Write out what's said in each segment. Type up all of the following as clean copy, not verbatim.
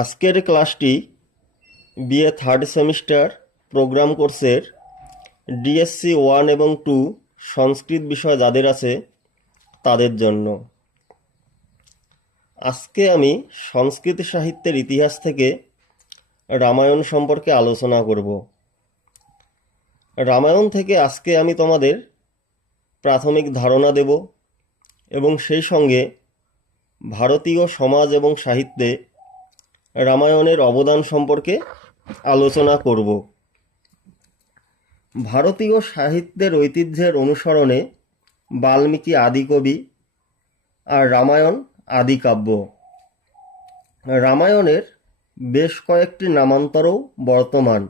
আজকের ক্লাসটি BA third semester programme কোর্সের ডিএসসি 1 এবং 2 সংস্কৃত বিষয় যাদের আছে তাদের জন্য। আজকে আমি সংস্কৃত সাহিত্যের ইতিহাস থেকে রামায়ণ সম্পর্কে আলোচনা করব। রামায়ণ থেকে আজকে আমি তোমাদের প্রাথমিক ধারণা দেব এবং সেই সঙ্গে ভারতীয় সমাজ এবং সাহিত্যে রামায়ণের অবদান সম্পর্কে আলোচনা করব। ভারতীয় সাহিত্যের ঐতিহ্যের অনুসরণে বাল্মীকি আদিকবি আর রামায়ণ আদিকাব্য। রামায়ণের বেশ কয়েকটি নামান্তরও বর্তমান,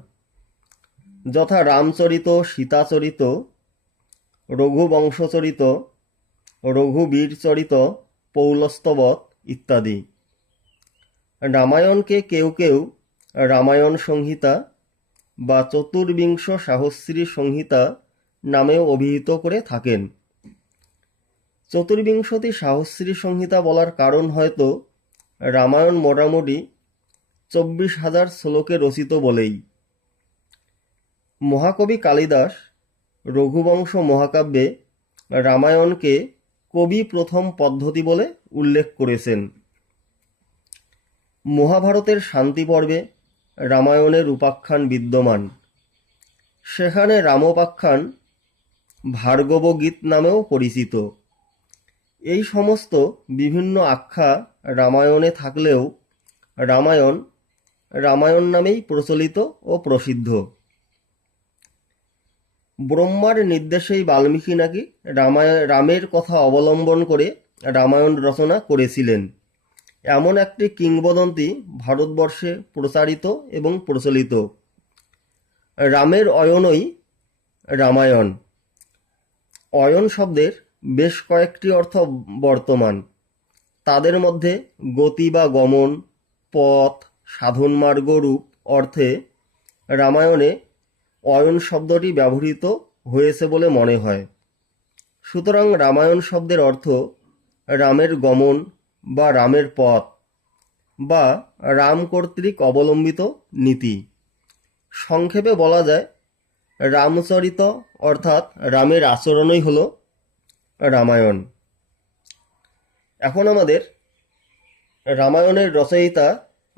যথা রামচরিত, সীতাচরিত, রঘুবংশচরিত, রঘুবীরচরিত, পৌলস্তবৎ ইত্যাদি। রামায়ণকে কেউ কেউ রামায়ণ সংহিতা বা চতুর্বিংশ সাহস্রী সংহিতা নামেও অভিহিত করে থাকেন। চতুর্বিংশতি সাহস্রী সংহিতা বলার কারণ হয়তো রামায়ণ মোটামুটি 24,000 শ্লোকে রচিত বলেই। মহাকবি কালিদাস রঘুবংশ মহাকাব্যে রামায়ণকে কবি প্রথম পদ্ধতি বলে উল্লেখ করেছেন। মহাভারতের শান্তি পর্বে রামায়ণের উপাখ্যান বিদ্যমান। সেখানে রামোপাখ্যান ভার্গব গীত নামেও পরিচিত। এই সমস্ত বিভিন্ন আখ্যা রামায়ণে থাকলেও রামায়ণ রামায়ণ নামেই প্রচলিত ও প্রসিদ্ধ। ব্রহ্মার নির্দেশেই বাল্মীকি নাকি রামের কথা অবলম্বন করে রামায়ণ রচনা করেছিলেন, এমন একটি কিংবদন্তি ভারতবর্ষে প্রচারিত এবং প্রচলিত। রামের অয়নই রামায়ণ। অয়ন শব্দের বেশ কয়েকটি অর্থ বর্তমান। তাদের মধ্যে গতি বা গমন, পথ, সাধনমার্গ রূপ অর্থে রামায়ণে অয়ন শব্দটি ব্যবহৃত হয়েছে বলে মনে হয়। সুতরাং রামায়ণ শব্দের অর্থ রামের গমন বা রামের পথ বা রাম কর্তৃক অবলম্বিত নীতি। সংক্ষেপে বলা যায় রামচরিত অর্থাৎ রামের আচরণই হল রামায়ণ। এখন আমাদের রামায়ণের রচয়িতা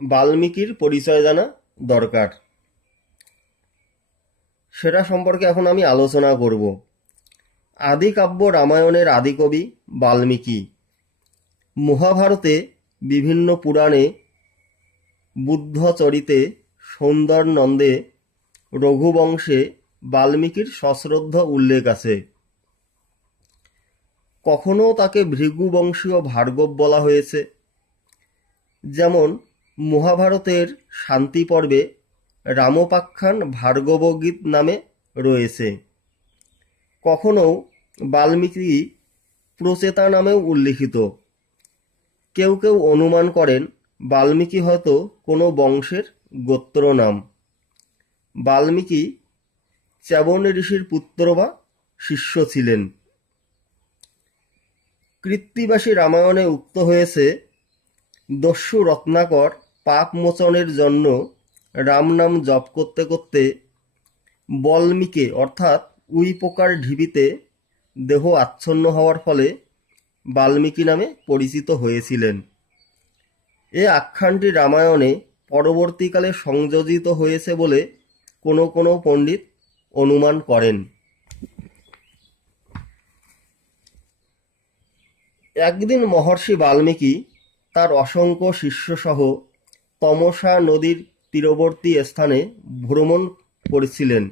বাল্মীকির পরিচয় জানা দরকার। সেটা সম্পর্কে এখন আমি আলোচনা করব। আদিকাব্য রামায়ণের আদিকবি বাল্মীকি। মহাভারতে বিভিন্ন পুরাণে, বুদ্ধচরিতে, সৌন্দর্যনন্দে, রঘুবংশে বাল্মীকির সশ্রদ্ধ উল্লেখ আছে। কখনো তাকে ভৃগুবংশীয় ভার্গব বলা হয়েছে। যেমন মহাভারতের শান্তি পর্বে রামোপাখ্যান ভার্গবগীত নামে রয়েছে। কখনো বাল্মীকি প্রচেতা নামেও উল্লিখিত। কেউ কেউ অনুমান করেন বাল্মীকি হয়তো কোনো বংশের গোত্র নাম। বাল্মীকি চ্যবন ঋষির পুত্র বা শিষ্য ছিলেন। কৃত্তিবাসী রামায়ণে উক্ত হয়েছে, দস্যু রত্নাকর পাপ মোচনের জন্য রাম নাম জপ করতে করতে বল্মীকে অর্থাৎ উই পোকার ঢিবিতে দেহ আচ্ছন্ন হওয়ার ফলে বাল্মীকি নামে পরিচিত হয়েছিলেন। এ আখ্যানটি রামায়ণে পরবর্তীকালে সংযোজিত হয়েছে বলে কোনো কোনো পণ্ডিত অনুমান করেন। একদিন মহর্ষি বাল্মীকি তার অসংখ্য শিষ্যসহ তমসা নদীর তীরবর্তী স্থানে ভ্রমণ করছিলেন।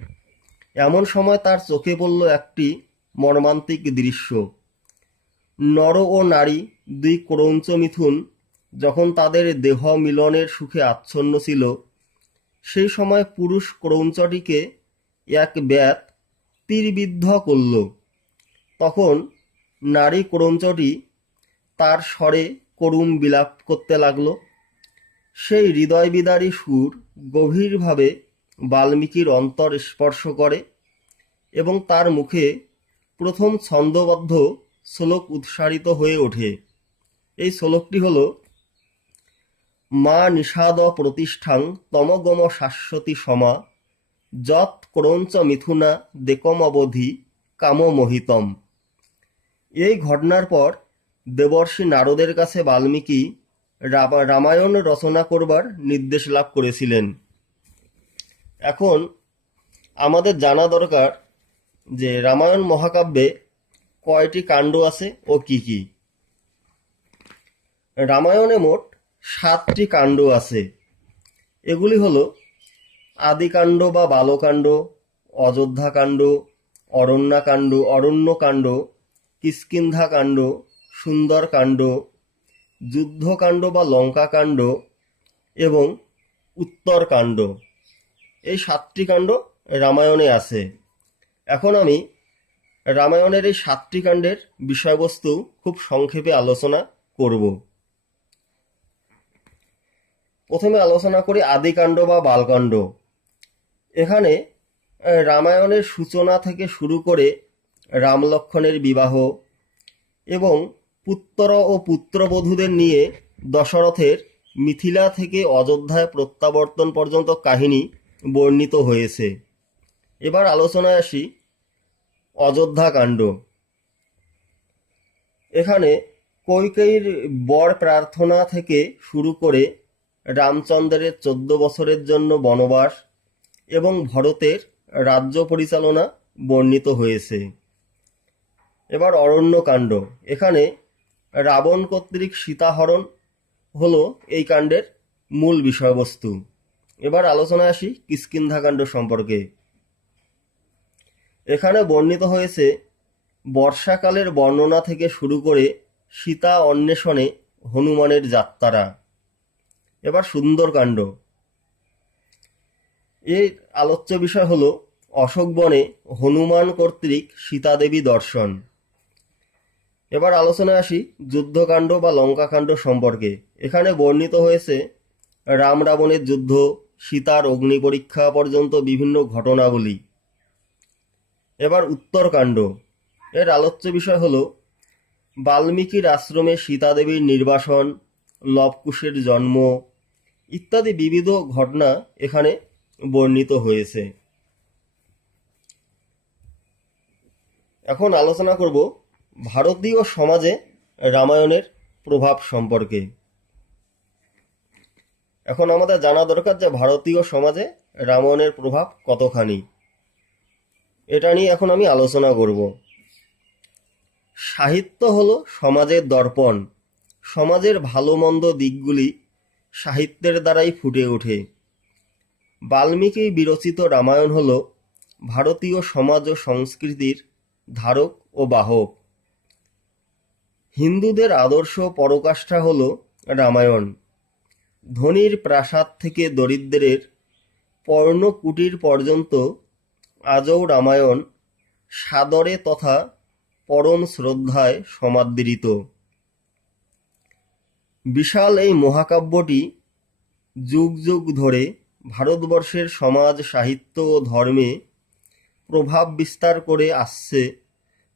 এমন সময় তার চোখে পড়ল একটি মর্মান্তিক দৃশ্য। নর ও নারী দুই ক্রৌঞ্চ মিথুন যখন তাদের দেহ মিলনের সুখে আচ্ছন্ন ছিল, সেই সময় পুরুষ ক্রৌঞ্চটিকে এক ব্যাত তীরবিদ্ধ করল। তখন নারী ক্রৌঞ্চটি তার স্বরে করুণ বিলাপ করতে লাগল। সেই হৃদয়বিদারী সুর গভীরভাবে বাল্মীকির অন্তর স্পর্শ করে এবং তার মুখে প্রথম ছন্দবদ্ধ শ্লোক উৎসারিত হয়ে ওঠে। এই শ্লোকটি হল, মা নিষাদ প্রতিষ্ঠাং তমগম শাশ্বতী সমা যৎ ক্রৌঞ্চ মিথুনা দেকম অবধি কামমোহিতম। এই ঘটনার পর দেবর্ষি নারদের কাছে বাল্মীকি রামায়ণ রচনা করবার নির্দেশ লাভ করেছিলেন। এখন আমাদের জানা দরকার যে রামায়ণ মহাকাব্যে কয়টি কাণ্ড আছে ও কি কি। রামায়ণে মোট 7টি কাণ্ড আছে। এগুলি হলো আদিকাণ্ড বা বালকাণ্ড, অযোধ্যাকাণ্ড, অরণ্যকাণ্ড, কিষ্কিন্ধাকাণ্ড, সুন্দরকাণ্ড, যুদ্ধকাণ্ড বা লঙ্কাকাণ্ড এবং উত্তরকাণ্ড। এই 7টি কাণ্ড রামায়ণে আছে। এখন আমি রামায়ণের এই 7টি কাণ্ডের বিষয়বস্তু খুব সংক্ষেপে আলোচনা করব। প্রথমে আলোচনা করি আদিকাণ্ড বা বালকাণ্ড। এখানে রামায়ণের সূচনা থেকে শুরু করে রাম লক্ষ্মণের বিবাহ এবং পুত্র ও পুত্রবধূদের নিয়ে দশরথের মিথিলা থেকে অযোধ্যায় প্রত্যাবর্তন পর্যন্ত কাহিনী বর্ণিত হয়েছে। এবার আলোচনায় আসি অযোধ্যাকাণ্ড। এখানে কৈকেয়ীর বর প্রার্থনা থেকে শুরু করে রামচন্দ্রের 14 বছরের জন্য বনবাস এবং ভরতের রাজ্য পরিচালনা বর্ণিত হয়েছে। এবার অরণ্যকাণ্ড। এখানে রাবণ কর্তৃক সীতাহরণ হলো এই কাণ্ডের মূল বিষয়বস্তু। এবার আলোচনায় আসি কিষ্কিন্ধাকাণ্ড সম্পর্কে। এখানে বর্ণিত হয়েছে বর্ষাকালের বর্ণনা থেকে শুরু করে সীতা অন্বেষণে হনুমানের যাত্রা। এবার সুন্দরকাণ্ড। এর আলোচ্য বিষয় হলো অশোকবনে হনুমান কর্তৃক সীতাদেবী দর্শন। এবার আলোচনায় আসি যুদ্ধকাণ্ড বা লঙ্কাকাণ্ড সম্পর্কে। এখানে বর্ণিত হয়েছে রাম রাবণের যুদ্ধ, সীতার অগ্নি পরীক্ষা পর্যন্ত বিভিন্ন ঘটনাবলী। এবার উত্তরকাণ্ড। এর আলোচ্য বিষয় হলো বাল্মীকির আশ্রমে সীতাদেবীর নির্বাসন, লবকুশের জন্ম ইত্যাদি বিবিধ ঘটনা এখানে বর্ণিত হয়েছে। এখন আলোচনা করব ভারতীয় সমাজে রামায়ণের প্রভাব সম্পর্কে। এখন আমাদের জানা দরকার যে ভারতীয় সমাজে রামায়ণের প্রভাব কতখানি। এটা নিয়ে এখন আমি আলোচনা করব। সাহিত্য হলো সমাজের দর্পণ। সমাজের ভালো মন্দ দিকগুলি সাহিত্যের দ্বারাই ফুটে ওঠে। বাল্মীকি বিরচিত রামায়ণ হল ভারতীয় সমাজ ও সংস্কৃতির ধারক ও বাহক। হিন্দুদের আদর্শ পরাকাষ্ঠা হল রামায়ণ। ধনীর প্রাসাদ থেকে দরিদ্রের পর্ণকুটির পর্যন্ত আজও রামায়ণ সাদরে তথা পরম শ্রদ্ধায় সমাদৃত। বিশাল এই মহাকাব্যটি যুগ যুগ ধরে ভারতবর্ষের সমাজ, সাহিত্য ও ধর্মে প্রভাব বিস্তার করে আসছে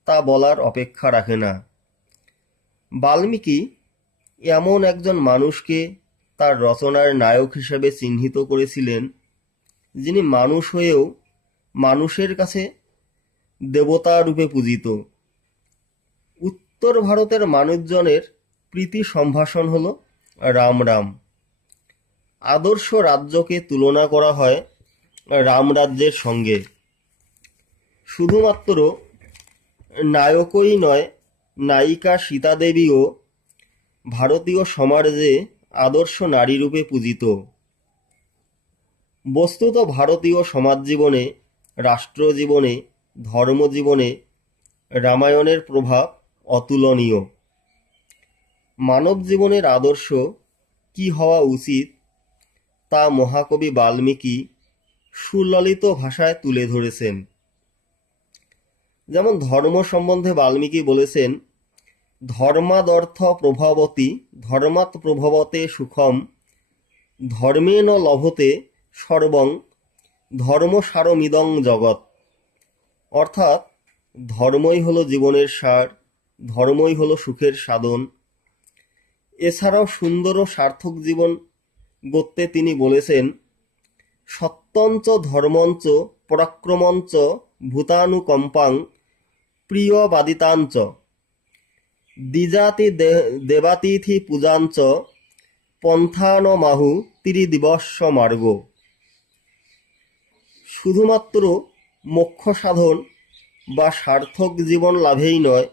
তা বলার অপেক্ষা রাখে না। বাল্মীকি এমন একজন মানুষকে তার রচনার নায়ক হিসেবে চিহ্নিত করেছিলেন, যিনি মানুষ হয়েও মানুষের কাছে দেবতা রূপে পূজিত। উত্তর ভারতের মানুষজনের প্রীতি সম্ভাষণ হল রাম রাম। আদর্শ রাজ্যকে তুলনা করা হয় রামরাজ্যের সঙ্গে। শুধুমাত্র নায়কই নয়, নায়িকা সীতাদেবীও ভারতীয় সমাজে আদর্শ নারীরূপে পূজিত। বস্তুত ভারতীয় সমাজ জীবনে, রাষ্ট্রজীবনে, ধর্মজীবনে রামায়ণের প্রভাব অতুলনীয়। মানব জীবনের আদর্শ কি হওয়া উচিত তা মহাকবি বাল্মীকি সুললিত ভাষায় তুলে ধরেছেন। যেমন ধর্ম সম্বন্ধে বাল্মীকি বলেছেন, ধর্মাদর্থ প্রভাবতি ধর্মাৎ প্রভবতে সুখম ধর্মেণ লভতে সর্বং ধর্মসারমিদং জগৎ। অর্থাৎ ধর্মই হলো জীবনের সার, ধর্মই হলো সুখের সাধন। এছাড়াও সুন্দর ও সার্থক জীবন গদ্যে তিনি বলেছেন, সত্যঞ্চ ধর্মঞ্চ পরাক্রমঞ্চ ভূতানুকম্পাং প্রিয়বাদিতাঞ্চ দ্বিজাতি দেবাতিথি পূজাঞ্চ পন্থানমাহু ত্রিদিবস্য মার্গ। শুধুমাত্র মোক্ষ সাধন বা সার্থক জীবন লাভেই নয়,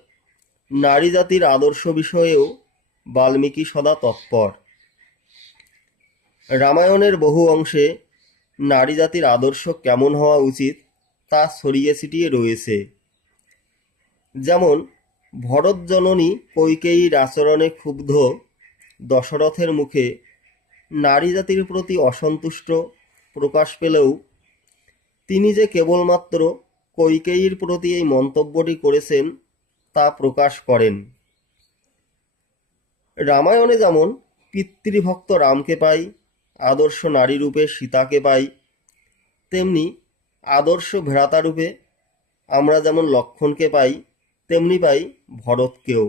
নারী জাতির আদর্শ বিষয়েও বাল্মীকি সদা তৎপর। রামায়ণের বহু অংশে নারী জাতির আদর্শ কেমন হওয়া উচিত তা ছড়িয়ে ছিটিয়ে রয়েছে। যেমন ভরত জননী কৈকেয়ীর আচরণে ক্ষুব্ধ দশরথের মুখে নারী জাতির প্রতি অসন্তুষ্ট প্রকাশ পেলেও তিনি যে কেবলমাত্র কৈকেয়ীর প্রতি এই মন্তব্যটি করেছেন তা প্রকাশ করেন। রামায়ণে যেমন পিতৃভক্ত রামকে পাই, আদর্শ নারী রূপে সীতাকে পাই, তেমনি আদর্শ ভ্রাতা রূপে আমরা যেমন লক্ষ্মণকে পাই, তেমনি পাই ভরতকেও।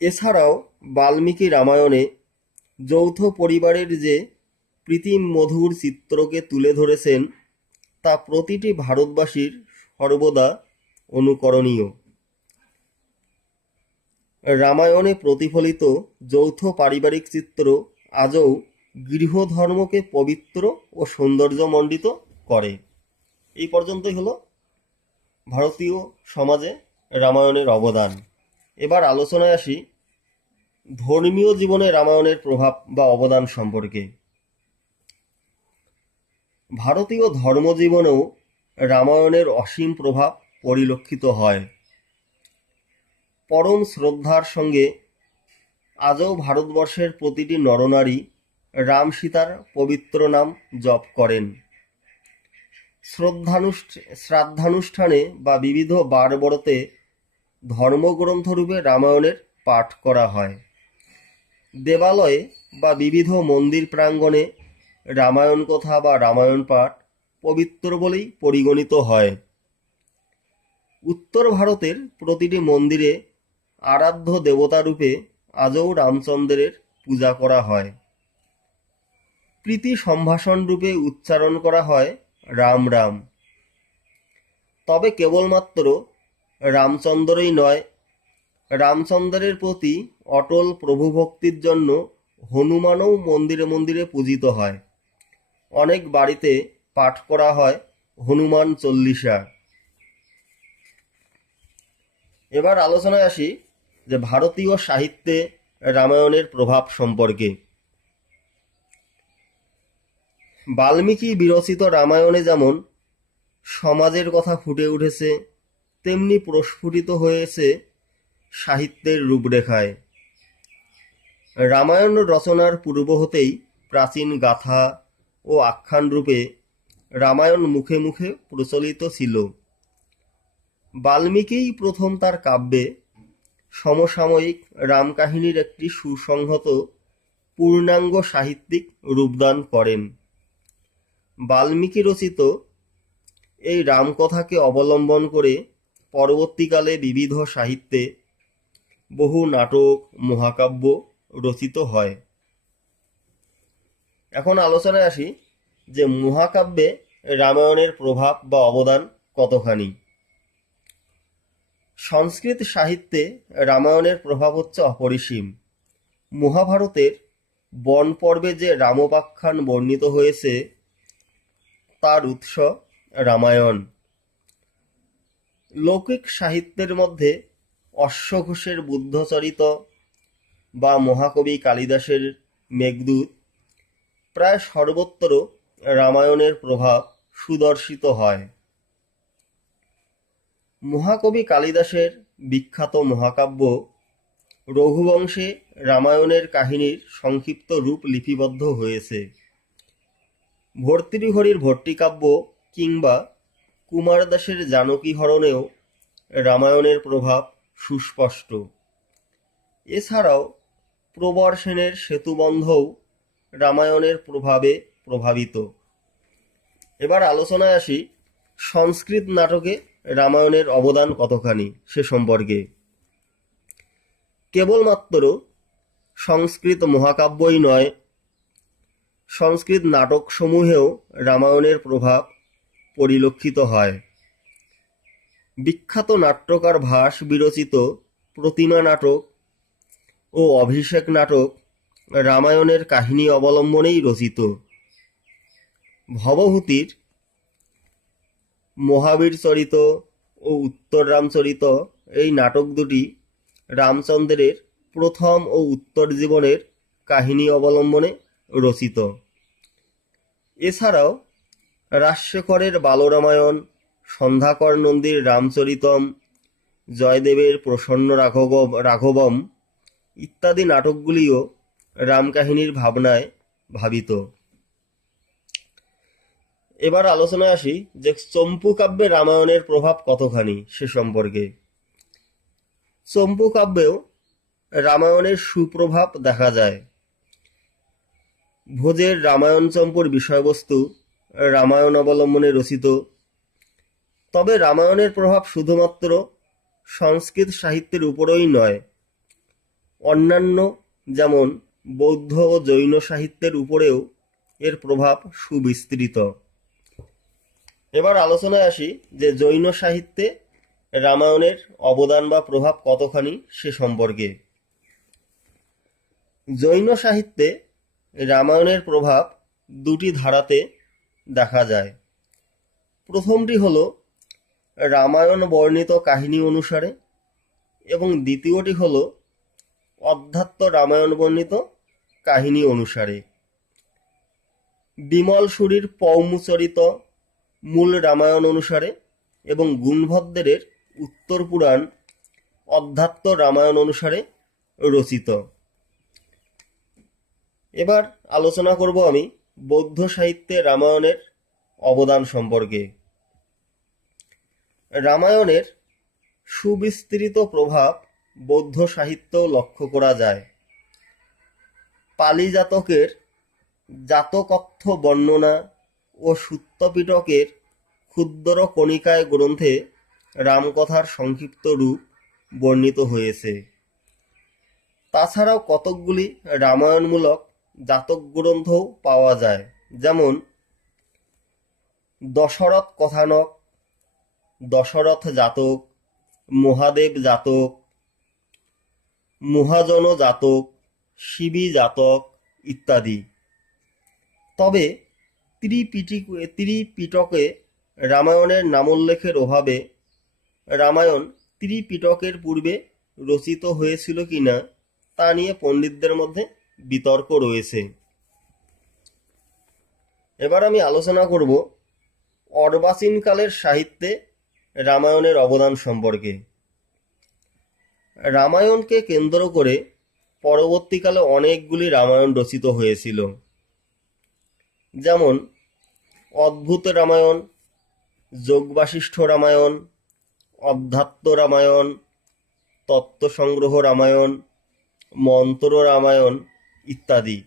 এছাড়াও বাল্মীকি রামায়ণে যৌথ পরিবারের যে প্রীতি মধুর চিত্রকে তুলে ধরেছেন তা প্রতিটি ভারতবাসীর সর্বদা অনুকরণীয়। রামায়ণে প্রতিফলিত যৌথ পারিবারিক চিত্র আজও গৃহধর্মকে পবিত্র ও সৌন্দর্যমণ্ডিত করে। এই পর্যন্তই হলো ভারতীয় সমাজে রামায়ণের অবদান। এবার আলোচনায় আসি ধর্মীয় জীবনে রামায়ণের প্রভাব বা অবদান সম্পর্কে। ভারতীয় ধর্মজীবনেও রামায়ণের অসীম প্রভাব পরিলক্ষিত হয়। পরম শ্রদ্ধার সঙ্গে আজও ভারতবর্ষের প্রতিটি নরনারী রাম সীতার পবিত্র নাম জপ করেন। শ্রাদ্ধানুষ্ঠানে বা বিবিধ বারবরতে ধর্মগ্রন্থরূপে রামায়ণের পাঠ করা হয়। দেবালয়ে বা বিবিধ মন্দির প্রাঙ্গণে রামায়ণ কথা বা রামায়ণ পাঠ পবিত্র বলেই পরিগণিত হয়। উত্তর ভারতের প্রতিটি মন্দিরে আরাধ্য দেবতারূপে আজও রামচন্দ্রের পূজা করা হয়। প্রীতি সম্ভাষণ রূপে উচ্চারণ করা হয় রাম রাম। তবে কেবলমাত্র রামচন্দ্রই নয়, রামচন্দ্রের প্রতি অটল প্রভুভক্তির জন্য হনুমানও মন্দিরে মন্দিরে পূজিত হয়। অনেক বাড়িতে পাঠ করা হয় হনুমান চল্লিশা। এবার আলোচনায় আসি যে ভারতীয় সাহিত্যে রামায়ণের প্রভাব সম্পর্কে। বাল্মীকি বিরচিত রামায়ণে যেমন সমাজের কথা ফুটে উঠেছে, তেমনি প্রস্ফুটিত হয়েছে সাহিত্যের রূপরেখায়। রামায়ণ রচনার পূর্ব হতেই প্রাচীন গাথা ও আখ্যান রূপে রামায়ণ মুখে মুখে প্রচলিত ছিল। বাল্মীকিই প্রথম তার কাব্যে সমসাময়িক রামকাহিনীর একটি সুসংহত পূর্ণাঙ্গ সাহিত্যিক রূপদান করেন। বাল্মীকি রচিত এই রামকথাকে অবলম্বন করে পরবর্তীকালে বিবিধ সাহিত্যে বহু নাটক, মহাকাব্য রচিত হয়। এখন আলোচনায় আসি যে মহাকাব্যে রামায়ণের প্রভাব বা অবদান কতখানি। সংস্কৃত সাহিত্যে রামায়ণের প্রভাব হচ্ছে অপরিসীম। মহাভারতের বন পর্বে যে রামোপাখ্যান বর্ণিত হয়েছে তার উৎস রামায়ণ। লৌকিক সাহিত্যের মধ্যে অশ্বঘোষের বুদ্ধচরিত বা মহাকবি কালিদাসের মেঘদূত প্রায় সর্বত্র রামায়ণের প্রভাব সুদর্শিত হয়। মহাকবি কালিদাসের বিখ্যাত মহাকাব্য রঘুবংশে রামায়ণের কাহিনীর সংক্ষিপ্ত রূপ লিপিবদ্ধ হয়েছে। ভর্তৃহরির ভট্টিকাব্য কিংবা কুমারদাসের জানকী হরণেও রামায়ণের প্রভাব সুস্পষ্ট। এছাড়াও প্রবর সেনের সেতুবন্ধও রামায়ণের প্রভাবে প্রভাবিত। এবার আলোচনায় আসি সংস্কৃত নাটকে রামায়ণের অবদান কতখানি সে সম্পর্কে। কেবলমাত্র সংস্কৃত মহাকাব্যই নয়, সংস্কৃত নাটকসমূহেও রামায়ণের প্রভাব পরিলক্ষিত হয়। বিখ্যাত নাট্যকার ভাস বিরচিত প্রতিমা নাটক ও অভিষেক নাটক রামায়ণের কাহিনী অবলম্বনেই রচিত। ভবভূতির মহাবীর চরিত ও উত্তর রামচরিত এই নাটক দুটি রামচন্দ্রের প্রথম ও উত্তর জীবনের কাহিনী অবলম্বনে রচিত। এছাড়াও রাজশেখরের বালরামায়ণ, সন্ধ্যাকর নন্দীর রামচরিতম, জয়দেবের প্রসন্ন রাঘবম ইত্যাদি নাটকগুলিও রামকাহিনীর ভাবনায় ভাবিত। এবার আলোচনায় আসি যে চম্পু কাব্যে রামায়ণের প্রভাব কতখানি সে সম্পর্কে। চম্পু কাব্যেও রামায়ণের সুপ্রভাব দেখা যায়। ভোজের রামায়ণ চম্পুর বিষয়বস্তু রামায়ণ অবলম্বনে রচিত। তবে রামায়ণের প্রভাব শুধুমাত্র সংস্কৃত সাহিত্যের উপরই নয়, অন্যান্য যেমন বৌদ্ধ ও জৈন সাহিত্যের উপরেও এর প্রভাব সুবিস্তৃত। এবার আলোচনায় আসি যে জৈন সাহিত্যে রামায়ণের অবদান বা প্রভাব কতখানি সে সম্পর্কে। জৈন সাহিত্যে রামায়ণের প্রভাব দুটি ধারাতে দেখা যায়। প্রথমটি হল রামায়ণ বর্ণিত কাহিনী অনুসারে এবং দ্বিতীয়টি হল অধ্যাত্ম রামায়ণ বর্ণিত কাহিনী অনুসারে। বিমল সুরীর পৌমচরিত মূল রামায়ণ অনুসারে এবং গুণভদ্রের উত্তর পুরাণ অধ্যাত্ম রামায়ণ অনুসারে রচিত। এবার আলোচনা করব আমি বৌদ্ধ সাহিত্যে রামায়ণের অবদান সম্পর্কে। রামায়ণের সুবিস্তৃত প্রভাব বৌদ্ধ সাহিত্যেও লক্ষ্য করা যায়। পালি জাতকের জাতকথ্য বর্ণনা ও সূত্রপিটকের ক্ষুদ্র কণিকায় গ্রন্থে রামকথার সংক্ষিপ্ত রূপ বর্ণিত হয়েছে। তাছাড়াও কতকগুলি রামায়ণমূলক জাতক গ্রন্থও পাওয়া যায়, যেমন দশরথ কথানক, দশরথ জাতক, মহাদেব জাতক, মহাজন জাতক, শিবী জাতক ইত্যাদি। তবে ত্রিপিটকে রামায়ণের নামোল্লেখের অভাবে রামায়ণ ত্রিপিটকের পূর্বে রচিত হয়েছিল কিনা তা নিয়ে পণ্ডিতদের মধ্যে বিতর্ক রয়েছে। এবার আমি আলোচনা করব অর্বাচীনকালের সাহিত্যে রামায়ণের অবদান সম্পর্কে। রামায়ণকে কেন্দ্র করে পরবর্তীকালে অনেকগুলি রামায়ণ রচিত হয়েছিল, যেমন অদ্ভুত রামায়ণ, যোগবাশিষ্ঠ রামায়ণ, অধ্যাত্ম রামায়ণ, তত্ত্বসংগ্রহ রামায়ণ, মন্ত্র রামায়ণ ইত্যাদি।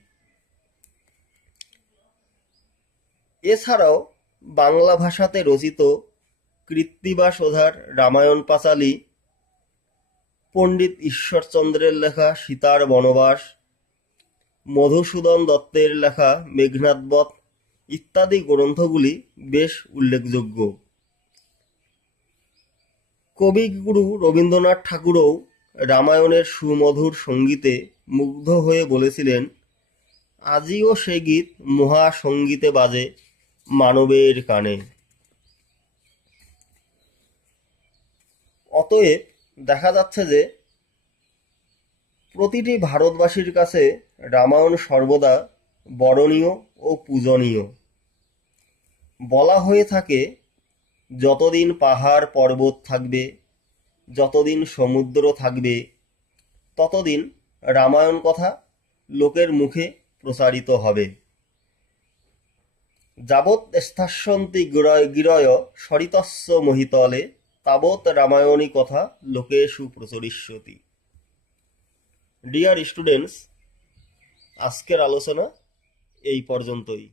এছাড়াও বাংলা ভাষাতে রচিত কৃত্তিবাস ওঝার রামায়ণ পাঁচালী, পণ্ডিত ঈশ্বরচন্দ্রের লেখা সীতার বনবাস, মধুসূদন দত্তের লেখা মেঘনাদ বধ ইত্যাদি গ্রন্থগুলি বেশ উল্লেখযোগ্য। কবিগুরু রবীন্দ্রনাথ ঠাকুরও রামায়ণের সুমধুর সঙ্গীতে মুগ্ধ হয়ে বলেছিলেন, আজিও সে গীত মহা সঙ্গীতে বাজে মানবের কানে। অতএব দেখা যাচ্ছে যে প্রতিটি ভারতবাসীর কাছে রামায়ণ সর্বদা বরণীয় ও পূজনীয়। বলা হয়ে থাকে, যতদিন পাহাড় পর্বত থাকবে, যতদিন সমুদ্র থাকবে, ততদিন রামায়ণ কথা লোকের মুখে প্রচারিত হবে। যাবৎ স্থাস্যন্তি গিরয় সরিতস্য মহিতলে তাবৎ রামায়ণী কথা লোকেষু প্রচরিষ্যতি। ডিয়ার স্টুডেন্টস, আজকের আলোচনা এই পর্যন্তই।